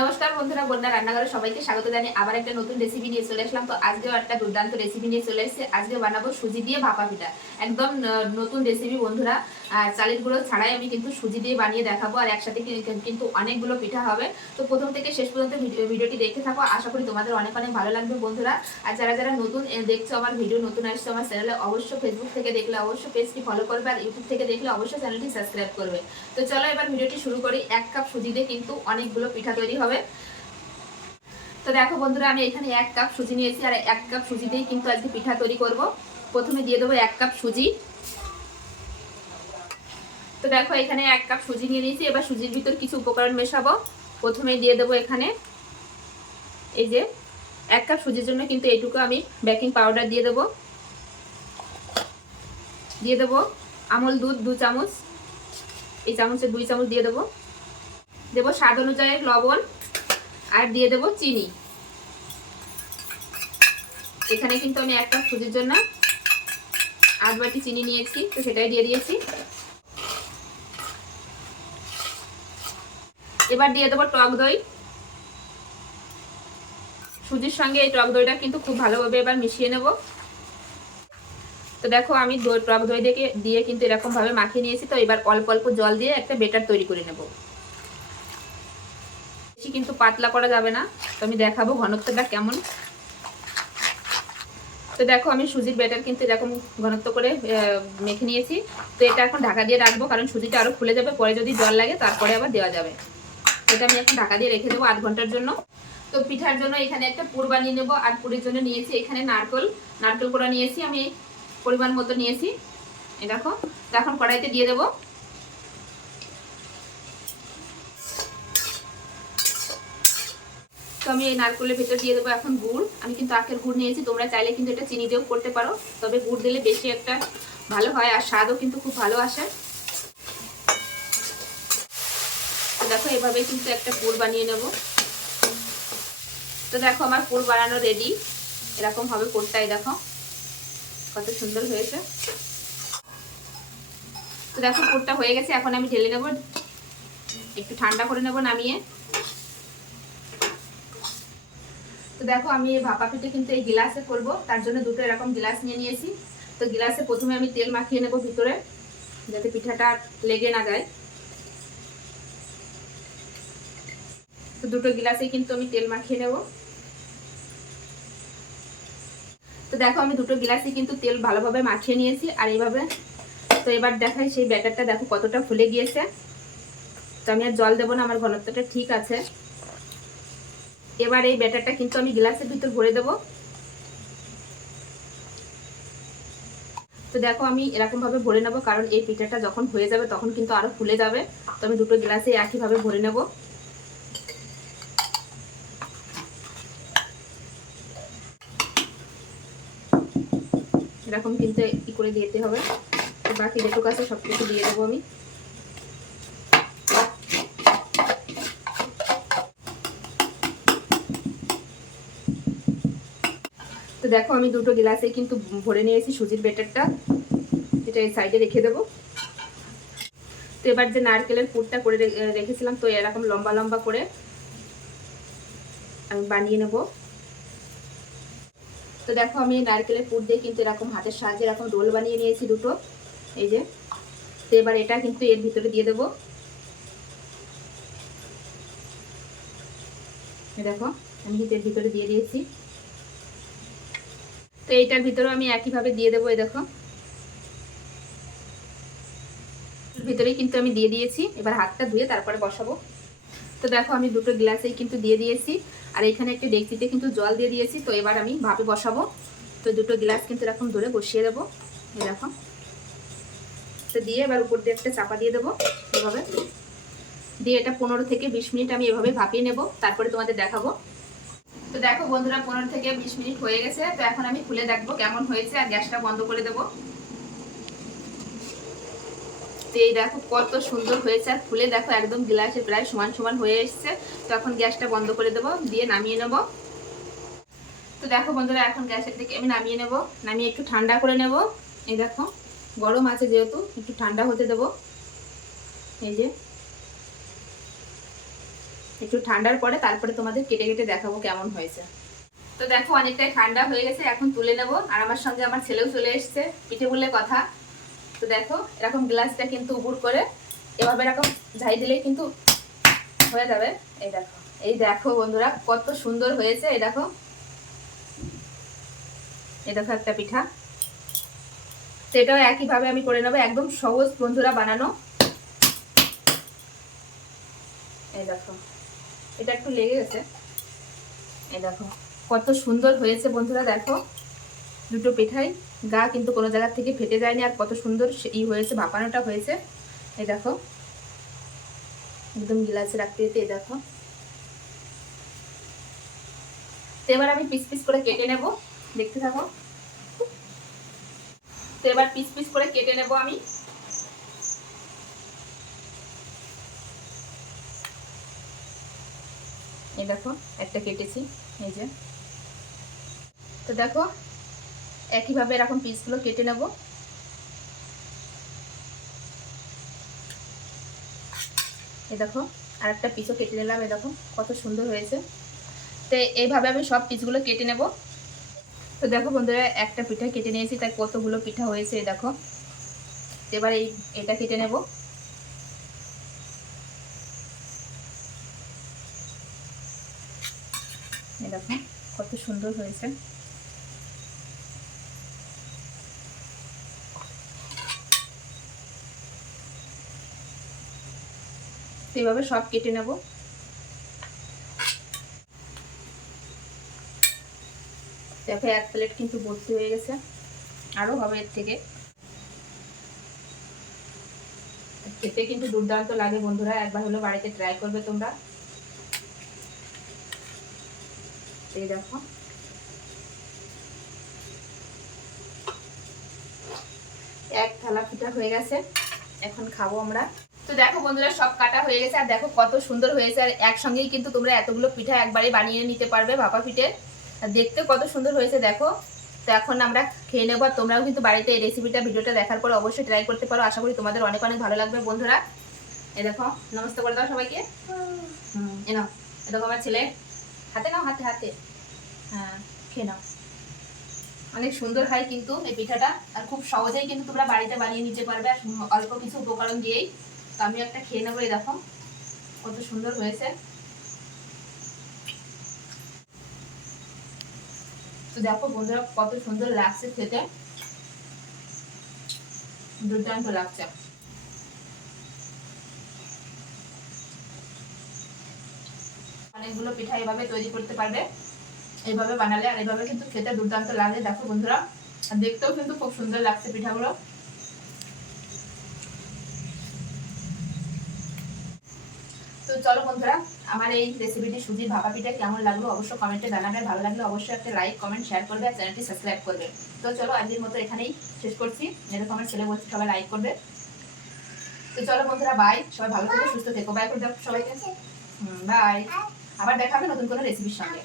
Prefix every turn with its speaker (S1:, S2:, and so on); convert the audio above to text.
S1: নমস্কার বন্ধুরা, বন্যা রান্নাঘরে সবাইকে স্বাগত জানাই আবার একটা নতুন রেসিপি নিয়ে চলে আসলাম। তো আজকেও একটা দুর্দান্ত রেসিপি নিয়ে চলে এসেছে। আজকে বানাবো সুজি দিয়ে ভাপা পিঠা। একদম নতুন রেসিপি বন্ধুরা। চালের গুঁড়ো ছাড়াই আমি কিন্তু সুজি দিয়ে বানিয়ে দেখাবো আর একসাথে কিন্তু অনেকগুলো পিঠা হবে। তো প্রথম থেকে শেষ পর্যন্ত ভিডিও- ভিডিওটি দেখতে থাকো। আশা করি তোমাদের অনেক অনেক ভালো লাগবে বন্ধুরা। আর যারা যারা নতুন দেখছ আমার ভিডিও, নতুন আসছে আমার চ্যানেলে, অবশ্যই ফেসবুক থেকে দেখলে অবশ্যই পেজটি ফলো করবে আর ইউটিউব থেকে দেখলে অবশ্যই চ্যানেলটি সাবস্ক্রাইব করবে। তো চলো এবার ভিডিওটি শুরু করি। এক কাপ সুজি দিয়ে কিন্তু অনেকগুলো পিঠা তৈরি হবে। তো দেখো বন্ধুরা, আমি এখানে এক কাপ সুজি নিয়েছি আর এক কাপ সুজি দিয়ে কিন্তু আজকে পিঠা তৈরি করব। প্রথমে দিয়ে দেবো এক কাপ সুজি। তো দেখো, এখানে এক কাপ সুজি নিয়ে নিয়েছি। এবার সুজির ভিতর কিছু উপকরণ মেশাবো। প্রথমে দিয়ে দেবো এখানে এই যে এক কাপ সুজির জন্য কিন্তু এইটুকু আমি বেকিং পাউডার দিয়ে দেবো। দিয়ে দেবো আমল দুধ দু চামচ। এই চামচে দুই চামচ দিয়ে দেবো। দেবো স্বাদ অনুযায়ী লবণ আর দিয়ে দেবো চিনি। এখানে কিন্তু আমি এক কাপ সুজির জন্য আট বাটি চিনি নিয়েছি, তো সেটাই দিয়ে দিয়েছি। এবার দিয়ে দেবো টক দই। সুজির সঙ্গে এই টক দইটা কিন্তু খুব ভালোভাবে এবার মিশিয়ে নেব। তো দেখো আমি দই, টক দই দিয়ে দিয়ে কিন্তু এরকম ভাবে মাখিয়ে নিয়েছি। তো এবার অল্প অল্প জল দিয়ে একটা বেটার তৈরি করে নেব। বেশি কিন্তু পাতলা করা যাবে না। তো আমি দেখাবো ঘনত্বটা কেমন। তো দেখো আমি সুজির ব্যাটার কিন্তু এরকম ঘনত্ব করে মেখে নিয়েছি। তো এটা এখন ঢাকা দিয়ে রাখব, কারণ সুজিটা আরও খুলে যাবে। পরে যদি জল লাগে, তারপরে আবার দেওয়া যাবে। এটা আমি এখন ঢাকা দিয়ে রেখে দেবো আধ ঘণ্টার জন্য। তো পিঠার জন্য এখানে একটা পুর বানিয়ে নেব আর পুরের জন্য নিয়েছি এখানে নারকল। নারকেল কোড়া নিয়েছি, আমি পরিমাণ মতো নিয়েছি। এই দেখো এখন কড়াইতে দিয়ে দেবো। তো আমি এই নারকেলের ভেতর দিয়ে দেবো এখন গুড়। আমি কিন্তু আখের গুড় নিয়েছি, তোমরা চাইলে কিন্তু এটা চিনি দিয়েও করতে পারো। তবে গুড় দিলে বেশি একটা ভালো হয় আর স্বাদও কিন্তু খুব ভালো আসে তো দেখো, এভাবে কিন্তু একটা পুর বানিয়ে নেব। তো দেখো, আমার পুর বানানো রেডি এরকম হবে পুরটাই দেখো। কত সুন্দর হয়েছে। তো দেখো পুরটা হয়ে গেছে, এখন আমি ঢেলে নেব। একটু ঠান্ডা করে নেব নামিয়ে। তো দেখো, আমি এই ভাপা পিঠে কিন্তু এই গিলাসে করব। তার জন্য দুটো এরকম গিলাস নিয়ে নিয়েছি। তো গিলাসে প্রথমে আমি তেল মাখিয়ে নেব ভিতরে, যাতে পিঠাটা লেগে না যায়। তো দুটো গিলাসে কিন্তু আমি তেল মাখিয়ে নেব। তো দেখো, আমি দুটো গিলাসে কিন্তু তেল ভালোভাবে মাখিয়ে নিয়েছি আর এইভাবে। তো এবার দেখাই সেই ব্যাটারটা দেখো কতটা ফুলে গিয়েছে। তো আমি আর জল দেবো না, আমার ঘনত্বটা ঠিক আছে। এবার এই ব্যাটারটা কিন্তু আমি গ্লাসের ভিতর ভরে দেব। তো দেখো, আমি এরকমভাবে ভরে নেব, কারণ এই পিঠাটা যখন হয়ে যাবে তখন কিন্তু আরও ফুলে যাবে। তো আমি দুটো গ্লাসে একইভাবে ভরে নেব। এরকম কিন্তু ই করে দিতে হবে। বাকি যেটুকু আছে সব কিছু দিয়ে দেবো আমি। তো দেখো আমি দুটো গ্লাসে কিন্তু ভরে নিয়েছি সুজির বেটারটা এটা এই সাইডে রেখে দেবো। তো এবার যে নারকেলের পুরটা করে রেখেছিলাম, তো এরকম লম্বা লম্বা করে আমি বানিয়ে নেব। তো দেখো আমি নারকেলের পুর দিয়ে কিন্তু এরকম হাতের সাহায্যে এরকম রোল বানিয়ে নিয়েছি দুটো। এই যে। তো এবার এটা কিন্তু এর ভিতরে দিয়ে দেবো। দেখো, আমি কিন্তু এর ভিতরে দিয়ে দিয়েছি। তো এইটার ভিতরেও আমি একইভাবে দিয়ে দেবো এই দেখো। ভিতরেই কিন্তু আমি দিয়ে দিয়েছি। এবার হাতটা ধুয়ে তারপরে বসাবো। তো দেখো আমি দুটো গ্লাসেই কিন্তু দিয়ে দিয়েছি। আর এখানে একটা ডেকচিতে কিন্তু জল দিয়ে দিয়েছি, তো এবার আমি ভাপে বসাবো। তো দুটো গ্লাস কিন্তু এরকম ধরে বসিয়ে দেবো দেখো। তো দিয়ে এবার উপর দিয়ে একটা চাপা দিয়ে দেবো এভাবে। দিয়ে এটা পনেরো থেকে বিশ মিনিট আমি এভাবে ভাপিয়ে নেব, তারপরে তোমাদের দেখাবো। তো দেখো বন্ধুরা, পনেরো থেকে বিশ মিনিট হয়ে গেছে, তো এখন আমি খুলে দেখব কেমন হয়েছে, আর গ্যাসটা বন্ধ করে দেবো। তো এই দেখো কত সুন্দর হয়েছে, আর খুলে দেখো একদম গ্লাসে প্রায় সমান সমান হয়ে এসছে। তো এখন গ্যাসটা বন্ধ করে দেবো, দিয়ে নামিয়ে নেব। তো দেখো বন্ধুরা, এখন গ্যাসের থেকে আমি নামিয়ে নেব। নামিয়ে একটু ঠান্ডা করে নেব। এই দেখো, গরম আছে যেহেতু, একটু ঠান্ডা হতে দেবো। এই যে, একটু ঠান্ডার পরে তারপরে তোমাদের কেটে কেটে দেখাবো কেমন হয়েছে। তো দেখো, অনেকটাই ঠান্ডা হয়ে গেছে, এখন তুলে নেব। আর আমার সঙ্গে আমার ছেলেও চলে এসছে, পিঠে বললে কথা। তো দেখো, এরকম গ্লাসটা কিন্তু উবুর করে এভাবে এরকম ঝাই দিলেই কিন্তু হয়ে যাবে। এই দেখো এই দেখো বন্ধুরা, কত সুন্দর হয়েছে, এই দেখো। এই দেখো একটা পিঠা। সেটাও একইভাবে আমি করে নেব, একদম সহজ বন্ধুরা বানানো। এই দেখো, এটা একটু লেগে গেছে। এই দেখো, কত সুন্দর হয়েছে বন্ধুরা, দেখো। দুটো পিঠাই। গা কিন্তু কোনো জায়গা থেকে ফেটে যায়নি আর কত সুন্দর ই হয়েছে, ভাপানোটা হয়েছে। এই দেখো। একদম গিলাসে রাখতে যেতে এই দেখো। এবার আমি পিস পিস করে কেটে নেব। দেখতে থাকো। তো এবার পিস পিস করে কেটে নেব আমি। এই দেখো, একটা কেটেছি, এই যে। তো দেখো একইভাবে এরকম পিসগুলো কেটে নেব। এই দেখো আর একটা পিসও কেটে নিলাম এই দেখো, কত সুন্দর হয়েছে। তো এইভাবে আমি সব পিসগুলো কেটে নেব। তো দেখো বন্ধুরা, একটা পিঠা কেটে নিয়েছি, তাই কতগুলো পিঠা হয়েছে দেখো। এবার এই, এটা কেটে নেব। দেখো, কত সুন্দর হয়েছে। তো সব কেটে নেব। দেখো, এক প্লেট কিন্তু ভর্তি হয়ে গেছে। আরও হবে এর থেকে। খেতে কিন্তু দুর্দান্ত লাগে বন্ধুরা, একবার হলো বাড়িতে ট্রাই করবে তোমরা। এই দেখো। এক থালা পিঠা হয়ে গেছে। এখন খাব আমরা। তো দেখো বন্ধুরা, সব কাটা হয়ে গেছে আর দেখো কত সুন্দর হয়েছে। আর একসঙ্গেই কিন্তু তোমরা এতগুলো পিঠা একবারে বানিয়ে নিতে পারবে ভাপা পিঠে আর দেখতে কত সুন্দর হয়েছে, দেখো। তো এখন আমরা খেয়ে নেব আর তোমরাও কিন্তু বাড়িতে এই রেসিপিটা ভিডিওটা দেখার পর অবশ্যই ট্রাই করতে পারো। আশা করি তোমাদের অনেক অনেক ভালো লাগবে বন্ধুরা। এ দেখো, নমস্তে করে দাও সবাইকে। এ নাও। এ দেখো আমার ছেলে। হাতে নাও, হাতে হাতে। হ্যাঁ খেয়ে নাও। অনেক সুন্দর হয় কিন্তু এই পিঠাটা। আর খুব সহজেই কিন্তু তোমরা বাড়িতে বানিয়ে নিতে পারবে। আর অল্প কিছু উপকরণ দিয়েই আমি একটা খেয়ে নেব দেখো। কত সুন্দর হয়েছে। তো দেখো বন্ধুরা, কত সুন্দর লাগছে খেতে। দুর্দান্ত লাগছে। অনেকগুলো পিঠা এভাবে তৈরি করতে পারবে এইভাবে বানালে, আর এইভাবে কিন্তু খেতে দুর্দান্ত লাগে, দেখো বন্ধুরা। দেখতেও কিন্তু খুব সুন্দর লাগছে পিঠাগুলো। তো চলো বন্ধুরা, আমার এই রেসিপিটি সুজির ভাপা পিঠা কেমন লাগল অবশ্যই কমেন্টে জানাবে। ভালো লাগলে অবশ্যই একটা লাইক কমেন্ট শেয়ার করবে আর চ্যানেলটি সাবস্ক্রাইব করবে। তো চলো আজকের মতো এখানেই শেষ করছি। যেরকম আমার ছেলে বলছে, সবাই লাইক করবে। তো চলো বন্ধুরা বাই সবাই ভালো থেকো, সুস্থ থেকো। বাই করে সবাইকে। বাই আবার দেখা হবে নতুন কোনো রেসিপির সঙ্গে।